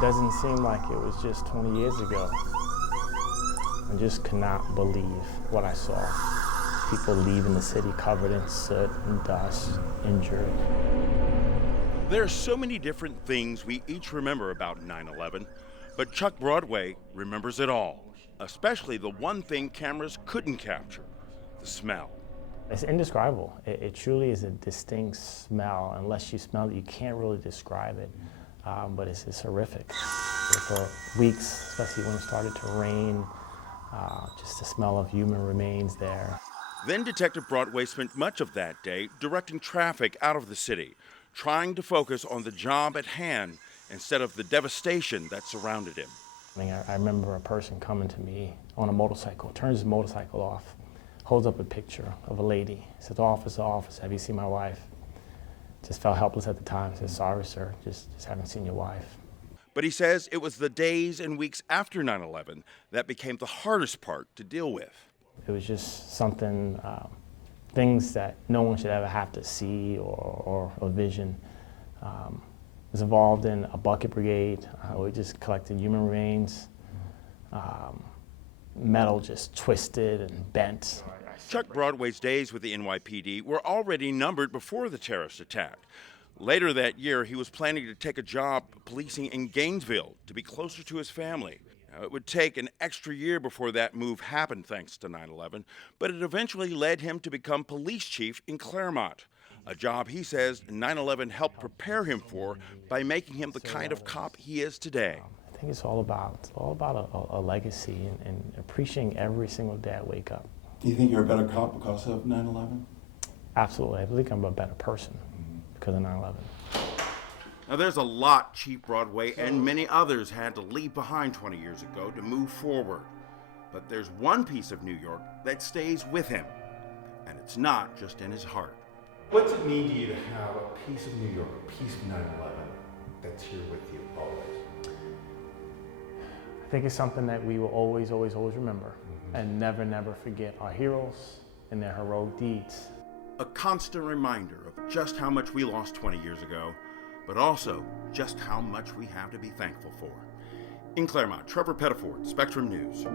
Doesn't seem like it was just 20 years ago. I just could not believe what I saw. People leaving the city covered in soot and dust, injured. There are so many different things we each remember about 9/11, but Chuck Broadway remembers it all, especially the one thing cameras couldn't capture, the smell. It's indescribable. It truly is a distinct smell. Unless you smell it, you can't really describe it, but it's horrific. For weeks, especially when it started to rain, just the smell of human remains there. Then Detective Broadway spent much of that day directing traffic out of the city, trying to focus on the job at hand instead of the devastation that surrounded him. I remember a person coming to me on a motorcycle, turns his motorcycle off, holds up a picture of a lady, says, officer, have you seen my wife? Just felt helpless at the time, said, sorry, sir, just haven't seen your wife. But he says it was the days and weeks after 9/11 that became the hardest part to deal with. It was just something, things that no one should ever have to see or vision. Was involved in a bucket brigade. We just collected human remains, metal just twisted and bent. Chuck Broadway's days with the NYPD were already numbered before the terrorist attack. Later that year, he was planning to take a job policing in Gainesville to be closer to his family. Now, it would take an extra year before that move happened thanks to 9/11, but it eventually led him to become police chief in Claremont, a job he says 9/11 helped prepare him for by making him the kind of cop he is today. I think it's all about a legacy and appreciating every single day I wake up. Do you think you're a better cop because of 9/11? Absolutely. I believe I'm a better person because of 9/11. Now, there's a lot Chief Broadway and many others had to leave behind 20 years ago to move forward. But there's one piece of New York that stays with him, and it's not just in his heart. What's it mean to you to have a piece of New York, a piece of 9/11 that's here with you always? I think it's something that we will always remember and never forget our heroes and their heroic deeds. A constant reminder of just how much we lost 20 years ago, but also just how much we have to be thankful for. In Claremont, Trevor Pettiford, Spectrum News.